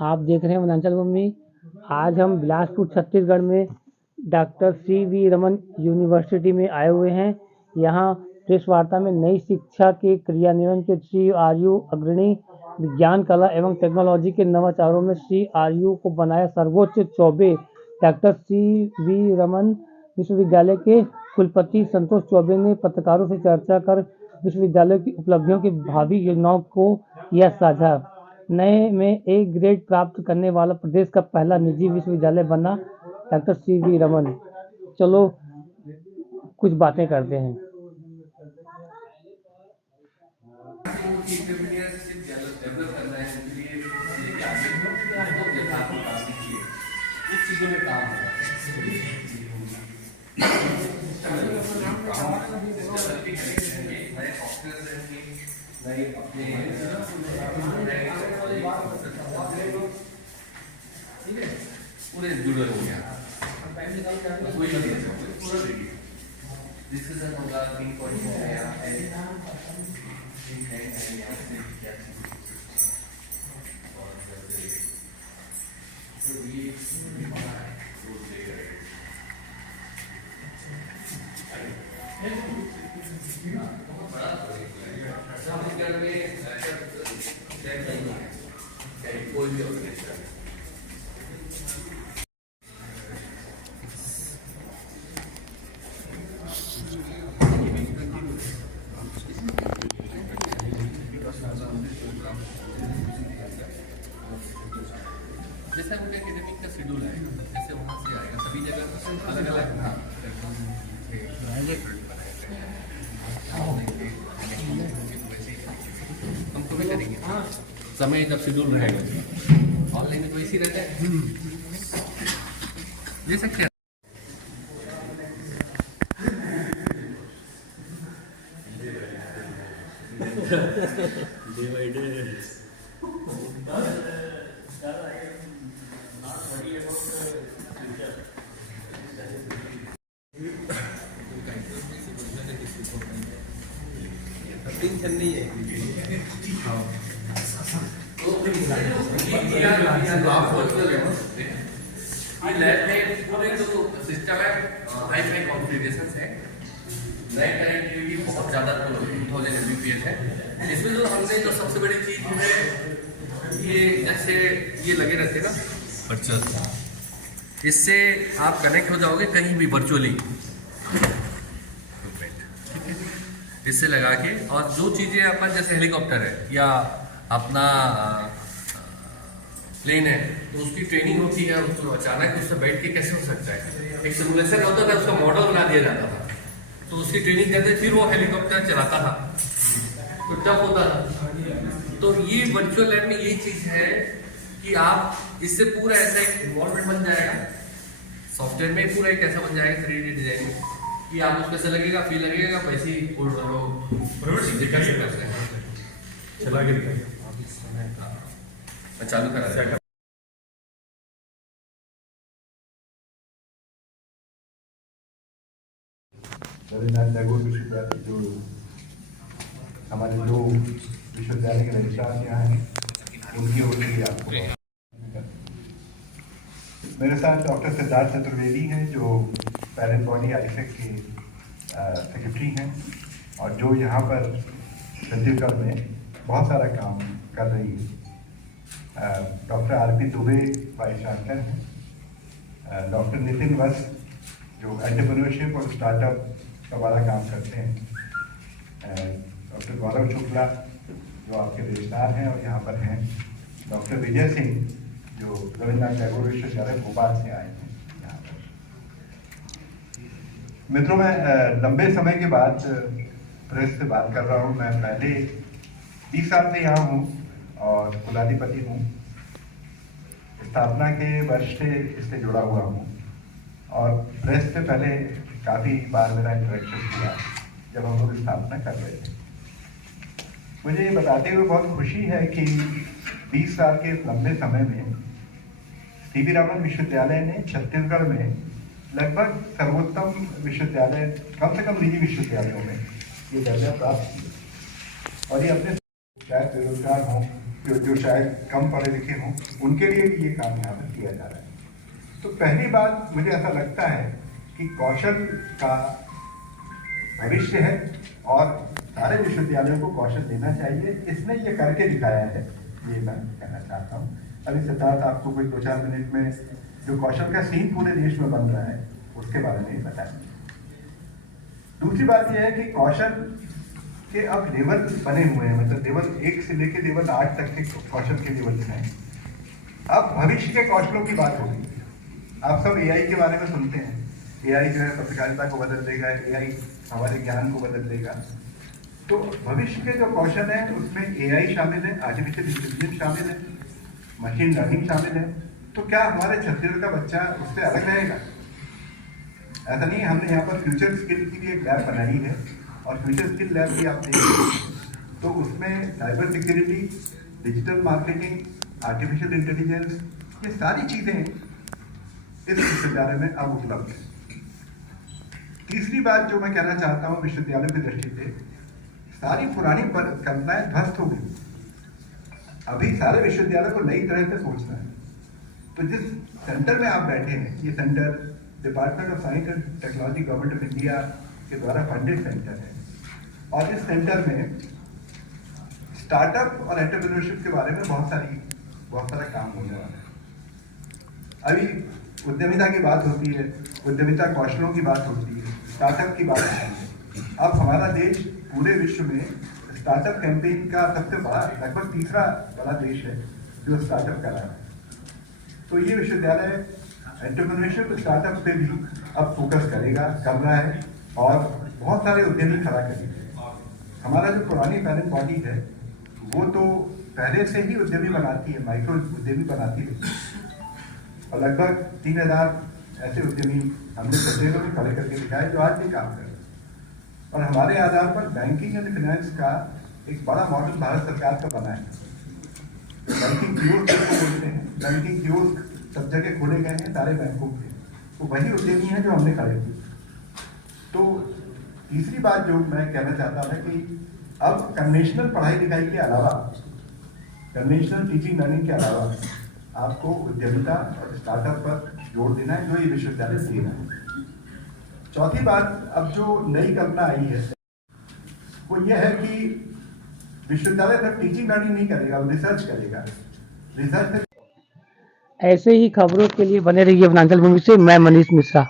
आप देख रहे हैं वनांचल भूमि। आज हम बिलासपुर छत्तीसगढ़ में डॉक्टर सी.वी. रमन यूनिवर्सिटी में आए हुए हैं। यहाँ प्रेस वार्ता में नई शिक्षा के क्रियान्वयन के CRU अग्रणी विज्ञान, कला एवं टेक्नोलॉजी के नवाचारों में CRU को बनाया सर्वोच्च चौबे। Doctor CV. रमन विश्वविद्यालय के कुलपति संतोष चौबे ने पत्रकारों से चर्चा कर विश्वविद्यालय की उपलब्धियों की भावी योजनाओं को किया साझा। नए में A ग्रेड प्राप्त करने वाला प्रदेश का पहला निजी विश्वविद्यालय बना डॉक्टर सी.वी. रमन। चलो कुछ बातें करते हैं। पूरे जुड़े हो गया कोई नहीं है पूरा रेडी डिस्कशन होगा 3 पॉइंट हो गया ठीक है यहाँ से क्या और तो ये रोज लेकर कोई भी ऑर्गेनाइजेशन जैसा उनका एकेडमिक का शेड्यूल है जैसे वहाँ से आएगा सभी जगह अलग अलग हमको भी करेंगे समय जब शेड्यूल रहेगा ऑनलाइन में तो वैसे ही रहता है ले सकते हैं नहीं है लैब में पूरे जो सिस्टम है हाई फाई कॉन्फ़िगरेशंस है नए टाइम के भी बहुत ज़्यादा 2000 Mbps है। इसमें जो हमने जो सबसे बड़ी चीज़ है ये जैसे ये लगे रहते ना वर्चुअल इससे आप कनेक्ट हो जाओगे कहीं भी वर्चुअली इससे लगा के और जो चीज़ें अपन जैसे हेलीकॉप्टर है या अपना प्लेन है तो उसकी ट्रेनिंग होती है उसको अचानक उससे बैठ के कैसे हो सकता है एक सिमुलेशन होता था उसका मॉडल बना दिया जाता था तो उसकी ट्रेनिंग करते फिर वो हेलीकॉप्टर चलाता था तो टफ होता था। तो ये वर्चुअल लैब में यही चीज़ है कि आप इससे पूरा ऐसा एक इन्वॉल्वमेंट बन जाएगा सॉफ्टवेयर में पूरा एक ऐसा बन जाएगा 3D डिजाइन कि आप उसको ऐसा लगेगा फील लगेगा वैसे ही कर सकते हैं चला के चालू करा रविन्द्रनाथ टैगोर विश्वविद्यालय जो हमारे दो विश्वविद्यालय के रजिस्ट्रार यहाँ हैं उनकी ओर से आपको मेरे साथ डॉक्टर सिद्धार्थ चतुर्वेदी हैं जो पेरेंट बॉडी आईफेक के सेक्रेटरी हैं और जो यहाँ पर छत्तीसगढ़ में बहुत सारा काम कर रही है। Doctor RP Dubey vice chancellor हैं। डॉक्टर नितिन वस्त जो एंटरप्रेन्योरशिप और स्टार्टअप का बड़ा काम करते हैं। डॉक्टर गौरव शुक्ला जो आपके रजिस्ट्रार हैं और यहाँ पर हैं। डॉक्टर विजय सिंह जो रविन्द्रनाथ टैगोर विश्वविद्यालय भोपाल से आए हैं यहाँ पर। मित्रों, मैं लंबे समय के बाद प्रेस से बात कर रहा हूँ। मैं पहले 20 साल से यहाँ हूँ और कुलाधिपति हूँ। स्थापना के वर्ष से इससे जुड़ा हुआ हूँ और प्रेस से पहले काफ़ी बार मेरा इंटरेक्शन हुआ जब हम लोग स्थापना कर रहे थे। मुझे ये बताते हुए बहुत खुशी है कि 20 साल के लंबे समय में सी.वी. रमन विश्वविद्यालय ने छत्तीसगढ़ में लगभग सर्वोत्तम विश्वविद्यालय, कम से कम निजी विश्वविद्यालयों में ये दर्जा प्राप्त किया और ये अपने शायद बेरोजगार हों जो शायद कम पढ़े लिखे हों, उनके लिए भी ये काम यहाँ पर किया जा रहा है। तो पहली बात मुझे ऐसा लगता है कि कौशल का भविष्य है और सारे विश्वविद्यालयों को कौशल देना चाहिए। इसने ये करके दिखाया है, ये मैं कहना चाहता हूँ। अभी सिद्धार्थ आपको कोई 2-4 मिनट में जो कौशल का सीन पूरे देश में बन रहा है उसके बारे में बताएंगे। दूसरी बात यह है कि कौशल के अब लेवल बने हुए हैं, मतलब लेवल 1 से लेकर लेवल 8 तक के कौशल के लेवल हैं। अब भविष्य के कौशलों की बात होगी। आप सब एआई के बारे में सुनते हैं, एआई जो है पत्रकारिता को बदल देगा, एआई हमारे ज्ञान को बदल देगा। तो भविष्य के जो कौशल हैं उसमें एआई शामिल है, आर्टिफिशियल इंटेलिजेंस शामिल है, मशीन लर्निंग शामिल है। तो क्या हमारे छत्तीसगढ़ का बच्चा उससे अलग रहेगा? ऐसा नहीं है। हमने यहाँ पर फ्यूचर स्किल की भी एक लैब बनाई है और फ्यूचर स्किल लैब भी आप देखिए तो उसमें cyber security, digital marketing, artificial intelligence, ये सारी चीज़ें इस विश्वविद्यालय में अब उपलब्ध है। तीसरी बात जो मैं कहना चाहता हूँ विश्वविद्यालय की दृष्टि से, सारी पुरानी कल्पनाएं ध्वस्त हो गई। अभी सारे विश्वविद्यालय को नई तरह से सोचना है। तो जिस सेंटर में आप बैठे हैं, ये centre department of science and technology government of India के द्वारा फंडेड सेंटर है और इस सेंटर में स्टार्टअप और एंटरप्रेन्योरशिप के बारे में बहुत सारा काम होने वाला है। अभी उद्यमिता की बात होती है, उद्यमिता कौशलों की बात होती है, स्टार्टअप की बात होती है। अब हमारा देश पूरे विश्व में स्टार्टअप कैंपेन का सबसे बड़ा, लगभग तीसरा बड़ा देश है जो स्टार्टअप कर रहा है। तो ये विश्वविद्यालय एंटरप्रेन्योरशिप स्टार्टअप पे भी अब फोकस करेगा, कर रहा है और बहुत सारे उद्यमी खड़ा करेगा। हमारा जो पुरानी पेरेंट बॉडी है वो तो पहले से ही उद्यमी बनाती है, माइक्रो उद्यमी बनाती है और लगभग 3000 ऐसे उद्यमी हमने छत्तीसगढ़ में खड़े करके दिखाए जो आज भी काम कर रहे हैं। और हमारे आधार पर बैंकिंग एंड फाइनेंस का एक बड़ा मॉडल भारत सरकार का बना है। बैंकिंग कियोस्क को बोलते हैं, बैंकिंग कियोस्क सब जगह खोले गए हैं सारे बैंकों के, तो वही उद्यमी है जो हमने खड़े किए। तो तीसरी बात जो मैं कहना चाहता था कि अब कन्वेंशनल पढ़ाई लिखाई के अलावा, कन्वेंशनल टीचिंग लर्निंग के अलावा आपको उद्यमिता और स्टार्टअप पर जोर देना है, जो ये विश्वविद्यालय दे रहा है। चौथी बात, अब जो नई कल्पना आई है वो ये है कि विश्वविद्यालय तक टीचिंग लर्निंग नहीं करेगा, वो रिसर्च करेगा। रिसर्च ऐसे ही खबरों के लिए बने रहिए वनांचल भूमि से। मैं मनीष मिश्रा।